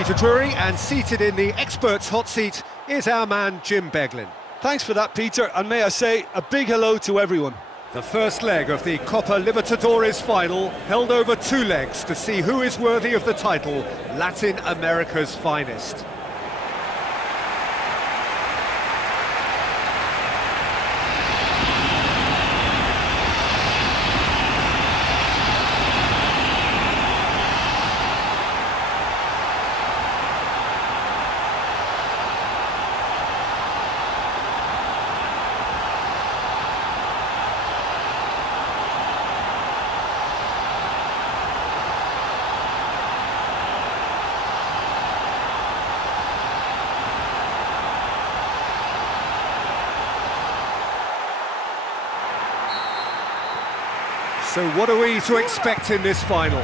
Peter Drury, and seated in the experts' hot seat is our man Jim Beglin. Thanks for that, Peter, and may I say a big hello to everyone. The first leg of the Copa Libertadores final held over 2 legs to see who is worthy of the title, Latin America's finest. So what are we to expect in this final?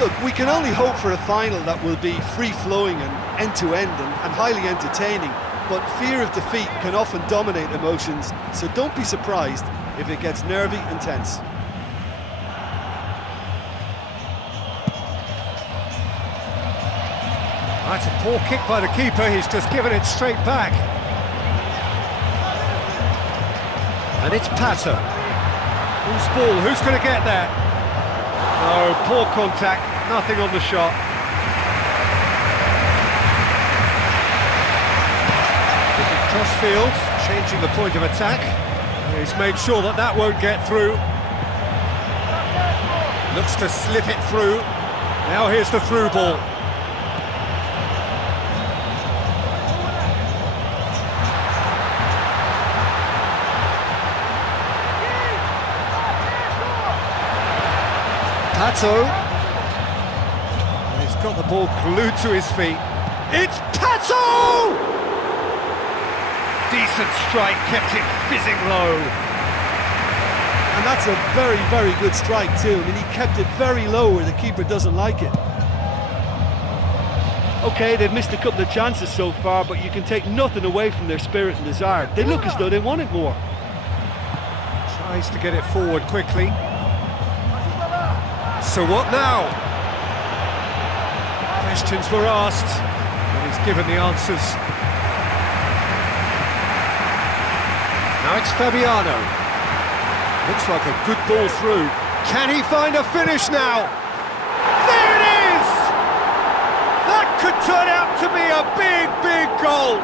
Look, we can only hope for a final that will be free-flowing and end-to-end and highly entertaining, but fear of defeat can often dominate emotions, so don't be surprised if it gets nervy and tense. That's a poor kick by the keeper, he's just given it straight back. And it's Pato. Who's ball? Who's going to get there? No, poor contact, nothing on the shot. Crossfield, changing the point of attack. He's made sure that that won't get through. Looks to slip it through. Now here's the through ball. Pato. He's got the ball glued to his feet. It's Pato! Decent strike, kept it fizzing low. And that's a very, very good strike too. I mean, he kept it very low where the keeper doesn't like it. OK, they've missed a couple of chances so far, but you can take nothing away from their spirit and desire. They look as though they wanted more. Tries to get it forward quickly. So what now? Questions were asked, and he's given the answers. Now it's Fabiano. Looks like a good ball through. Can he find a finish now? There it is! That could turn out to be a big, big goal.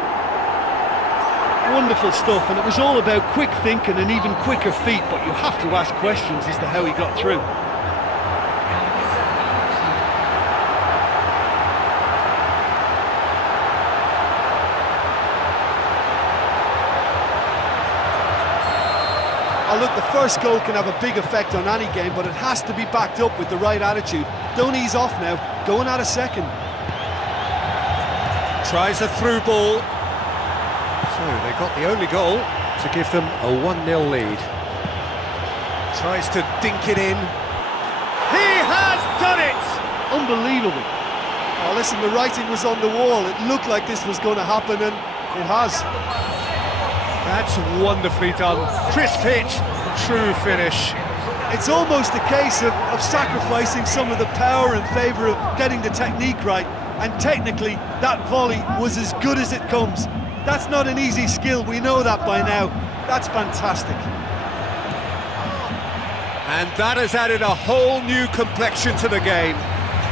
Wonderful stuff, and it was all about quick thinking and even quicker feet, but you have to ask questions as to how he got through. Look, the first goal can have a big effect on any game, but it has to be backed up with the right attitude. Don't ease off now, going at a second. Tries a through ball. So they got the only goal to give them a 1-0 lead. Tries to dink it in. He has done it! Unbelievable. Oh, listen, the writing was on the wall. It looked like this was going to happen, and it has. That's wonderfully done. Crisp hit, true finish. It's almost a case of sacrificing some of the power in favour of getting the technique right, and technically that volley was as good as it comes. That's not an easy skill, we know that by now. That's fantastic. And that has added a whole new complexion to the game.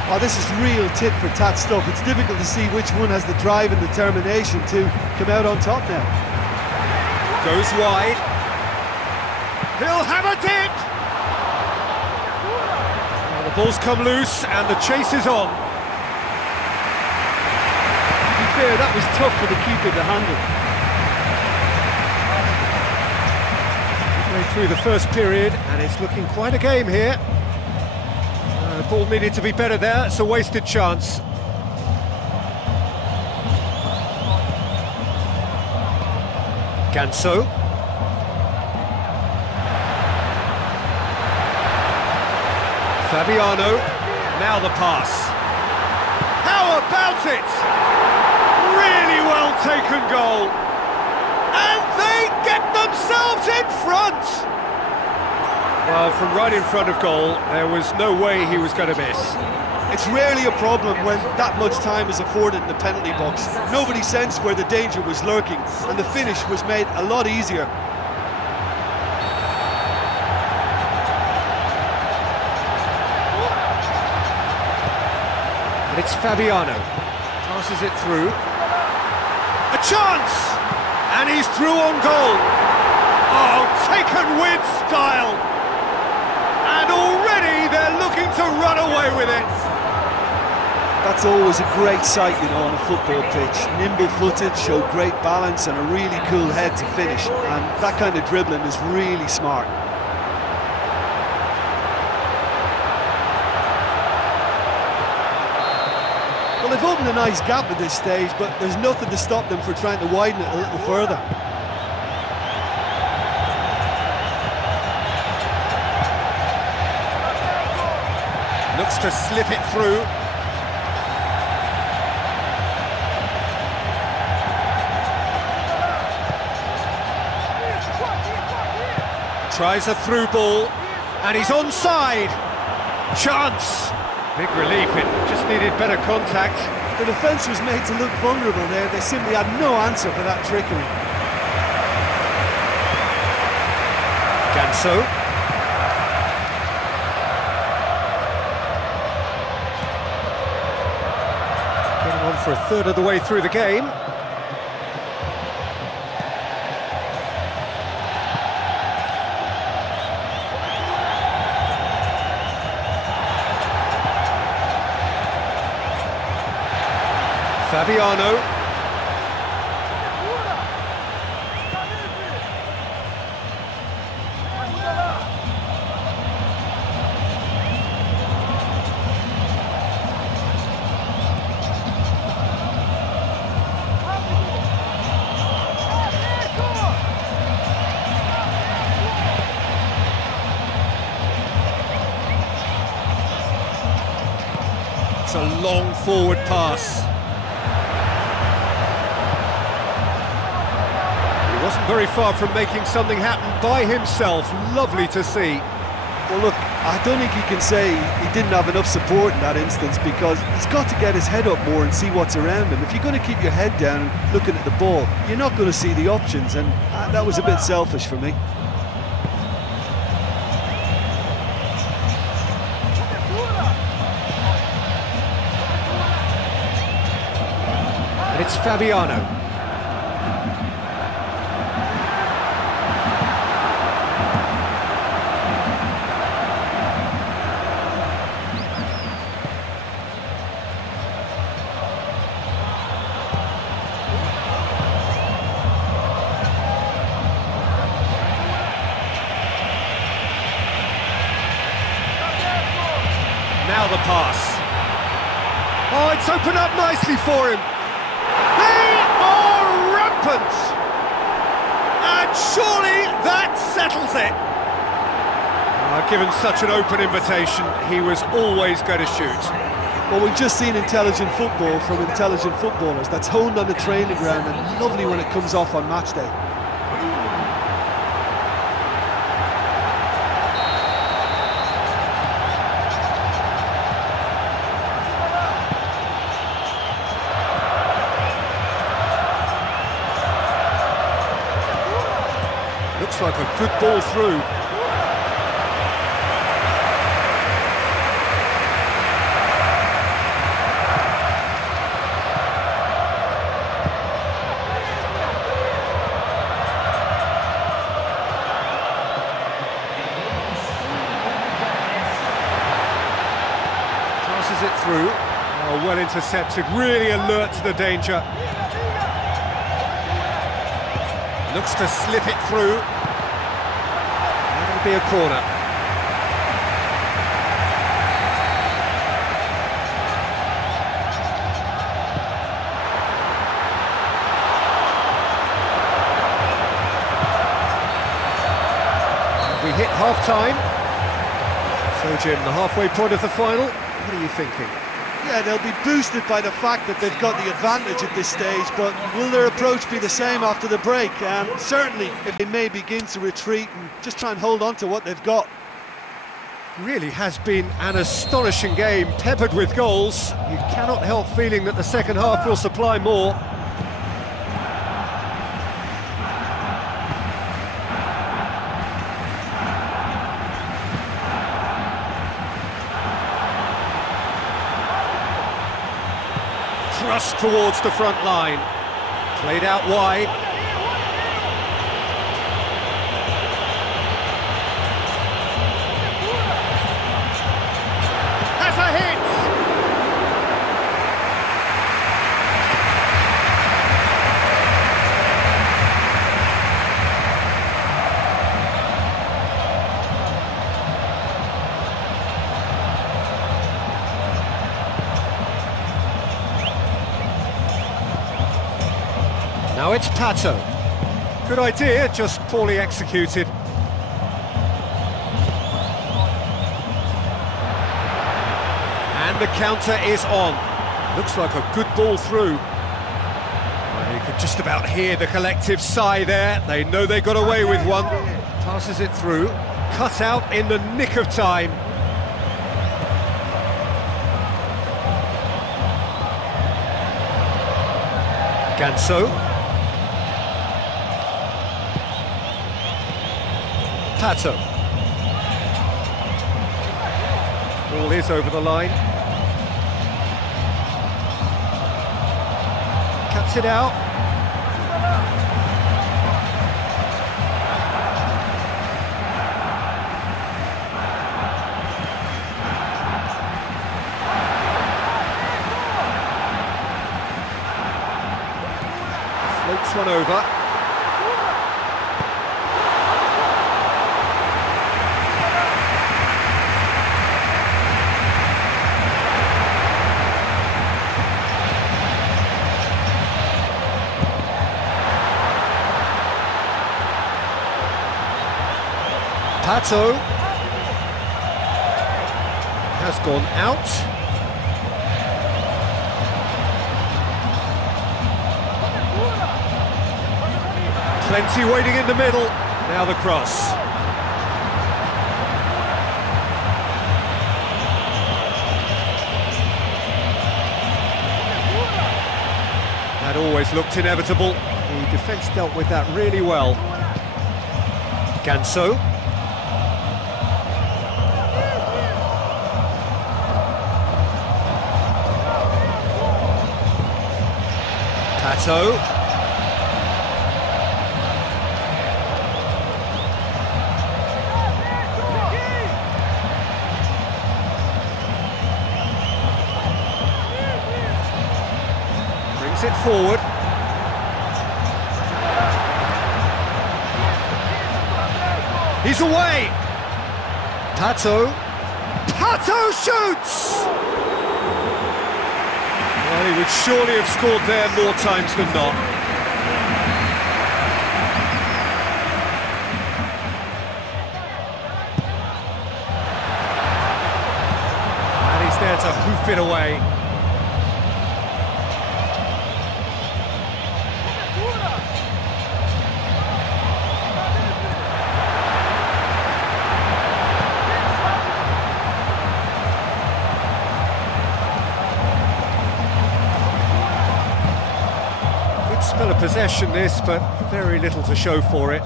Oh, this is real tit-for-tat stuff. It's difficult to see which one has the drive and determination to come out on top now. Goes wide. He'll have a dip! Well, the ball's come loose and the chase is on. To be fair, that was tough for the keeper to handle. Way through the first period, and it's looking quite a game here. The ball needed to be better there, it's a wasted chance. Ganso. Fabiano. Now the pass. How about it? Really well taken goal. And they get themselves in front. Well, from right in front of goal, there was no way he was going to miss. It's rarely a problem when that much time is afforded in the penalty box. Nobody sensed where the danger was lurking, and the finish was made a lot easier. And it's Fabiano. Passes it through. A chance! And he's through on goal. Oh, taken with style. And already they're looking to run away with it. That's always a great sight, you know, on a football pitch. Nimble-footed, show great balance and a really cool head to finish. And that kind of dribbling is really smart. Well, they've opened a nice gap at this stage, but there's nothing to stop them from trying to widen it a little further. Looks to slip it through. Tries a through ball, and he's onside. Chance. Big relief, it just needed better contact. The defence was made to look vulnerable there. They simply had no answer for that trickery. Ganso. Getting on for a third of the way through the game. Fabiano. It's a long forward pass. Wasn't very far from making something happen by himself. Lovely to see. Well, look, I don't think you can say he didn't have enough support in that instance, because he's got to get his head up more and see what's around him. If you're going to keep your head down looking at the ball, you're not going to see the options, and that was a bit selfish for me. And it's Fabiano. Now the pass. Oh, it's opened up nicely for him. They are rampant. And surely that settles it. Given such an open invitation, he was always going to shoot. Well, we've just seen intelligent football from intelligent footballers. That's honed on the training ground and lovely when it comes off on match day. Looks like a good ball through. Passes it through. Oh, well intercepted, really alert to the danger. Looks to slip it through. That'll be a corner. And we hit half-time. So, Jim, the halfway point of the final, what are you thinking? Yeah, they'll be boosted by the fact that they've got the advantage at this stage, but will their approach be the same after the break? Certainly, if they may begin to retreat and just try and hold on to what they've got. Really has been an astonishing game, peppered with goals. You cannot help feeling that the second half will supply more. Thrust towards the front line. Played out wide. Has a hit! Now it's Pato. Good idea, just poorly executed. And the counter is on. Looks like a good ball through. Well, you could just about hear the collective sigh there. They know they got away with one. Passes it through. Cut out in the nick of time. Ganso. Pato. Ball is over the line. Cuts it out. Floats one over. Pato has gone out. Plenty waiting in the middle. Now the cross. That always looked inevitable. The defence dealt with that really well. Ganso. Pato. Brings it forward. He's away. Pato. Pato shoots! Well, he would surely have scored there more times than not. And he's there to hoof it away. Spell of possession this, but very little to show for it.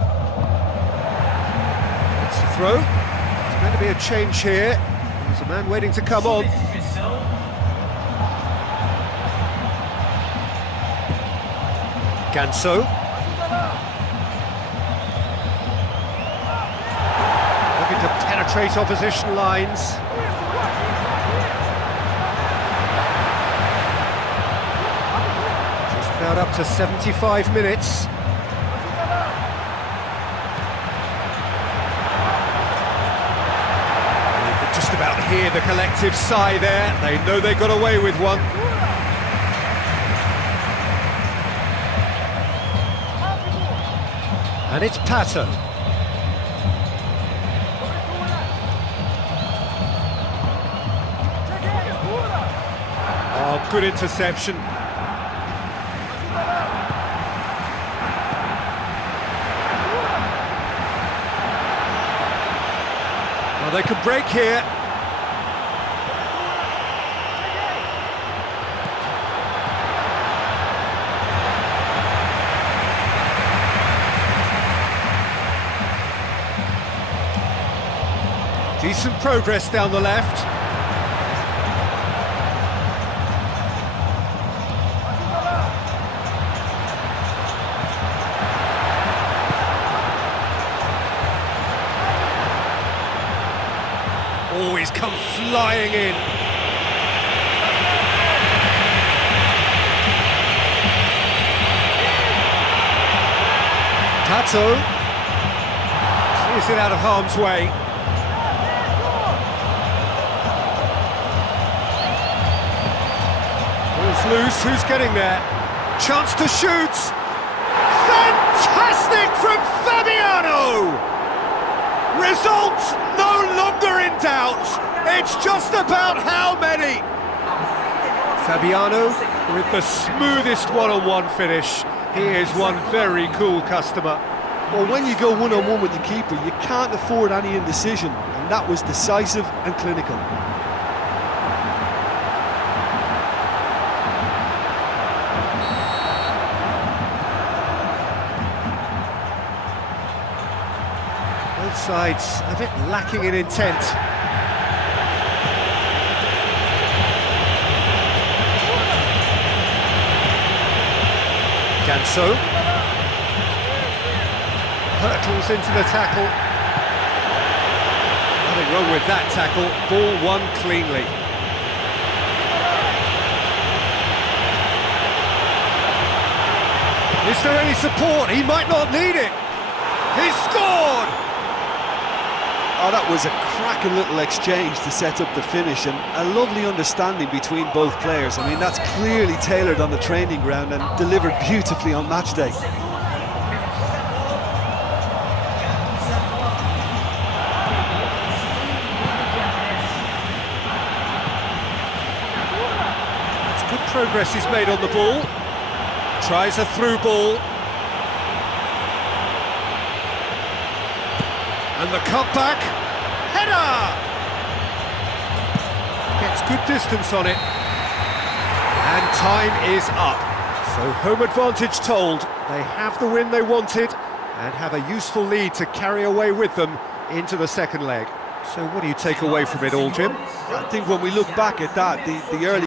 It's a throw. There's going to be a change here. There's a man waiting to come on. Ganso. Looking to penetrate opposition lines. About up to 75 minutes. You could just about hear the collective sigh there. They know they got away with one. And it's Pato. Oh, good interception. Well, they can break here. Decent progress down the left. Always come flying in. Tato clears it out of harm's way. Ball's loose, who's getting there? Chance to shoot! Fantastic from Fabiano! Result no longer in doubt. It's just about how many. Fabiano with the smoothest one-on-one finish. He is one very cool customer. Well, when you go one-on-one with the keeper, you can't afford any indecision, and that was decisive and clinical. Both sides a bit lacking in intent. Ganso hurtles into the tackle. Nothing wrong with that tackle. Ball won cleanly. Is there any support? He might not need it. He scored! Oh, that was a cracking little exchange to set up the finish, and a lovely understanding between both players. I mean, that's clearly tailored on the training ground and delivered beautifully on match day. It's good progress he's made on the ball. Tries a through ball. And the cutback, header! Gets good distance on it. And time is up. So home advantage told. They have the win they wanted and have a useful lead to carry away with them into the second leg. So what do you take away from it all, Jim? I think when we look back at that, the early